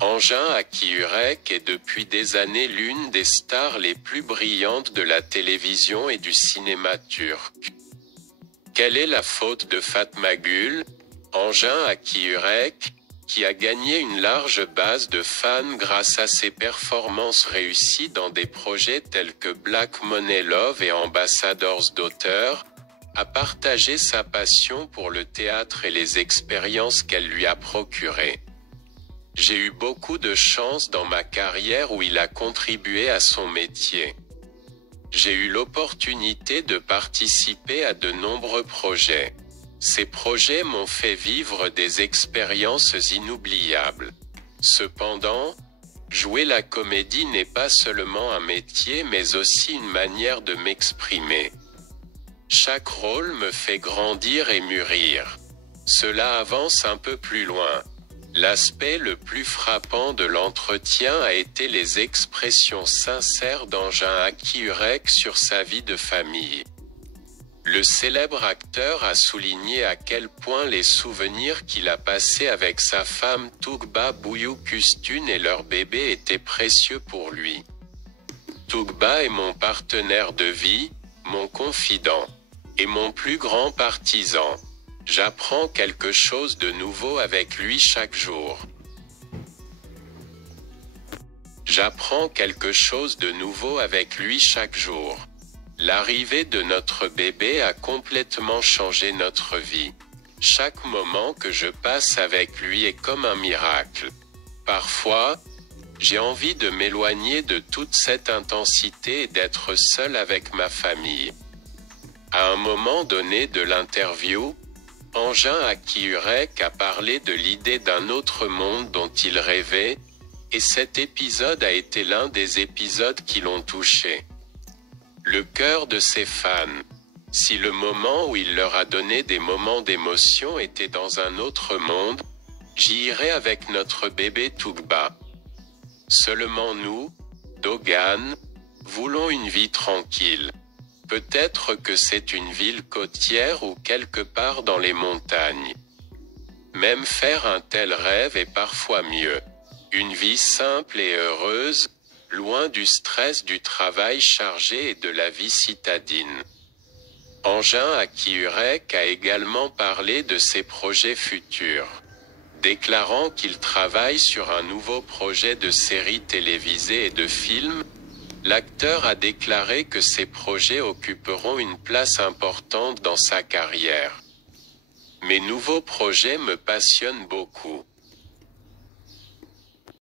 Engin Akiurek est depuis des années l'une des stars les plus brillantes de la télévision et du cinéma turc. Quelle est la faute de Fatma Gül, Engin Akiurek, qui a gagné une large base de fans grâce à ses performances réussies dans des projets tels que Black Money Love et Ambassador's Daughter, a partagé sa passion pour le théâtre et les expériences qu'elle lui a procurées. J'ai eu beaucoup de chance dans ma carrière où il a contribué à son métier. J'ai eu l'opportunité de participer à de nombreux projets. Ces projets m'ont fait vivre des expériences inoubliables. Cependant, jouer la comédie n'est pas seulement un métier mais aussi une manière de m'exprimer. Chaque rôle me fait grandir et mûrir. Cela avance un peu plus loin. L'aspect le plus frappant de l'entretien a été les expressions sincères d'Engin Akiurek sur sa vie de famille. Le célèbre acteur a souligné à quel point les souvenirs qu'il a passés avec sa femme Tuğba Büyüküstün et leur bébé étaient précieux pour lui. Tuğba est mon partenaire de vie, mon confident, et mon plus grand partisan. J'apprends quelque chose de nouveau avec lui chaque jour. J'apprends quelque chose de nouveau avec lui chaque jour. L'arrivée de notre bébé a complètement changé notre vie. Chaque moment que je passe avec lui est comme un miracle. Parfois, j'ai envie de m'éloigner de toute cette intensité et d'être seul avec ma famille. À un moment donné de l'interview, Engin Akiurek a parlé de l'idée d'un autre monde dont il rêvait, et cet épisode a été l'un des épisodes qui l'ont touché. Le cœur de ses fans. Si le moment où il leur a donné des moments d'émotion était dans un autre monde, j'y irais avec notre bébé Tuğba. Seulement nous, Doğan, voulons une vie tranquille. Peut-être que c'est une ville côtière ou quelque part dans les montagnes. Même faire un tel rêve est parfois mieux. Une vie simple et heureuse, loin du stress du travail chargé et de la vie citadine. Engin Akiurek a également parlé de ses projets futurs. Déclarant qu'il travaille sur un nouveau projet de série télévisée et de film, l'acteur a déclaré que ces projets occuperont une place importante dans sa carrière. Mes nouveaux projets me passionnent beaucoup.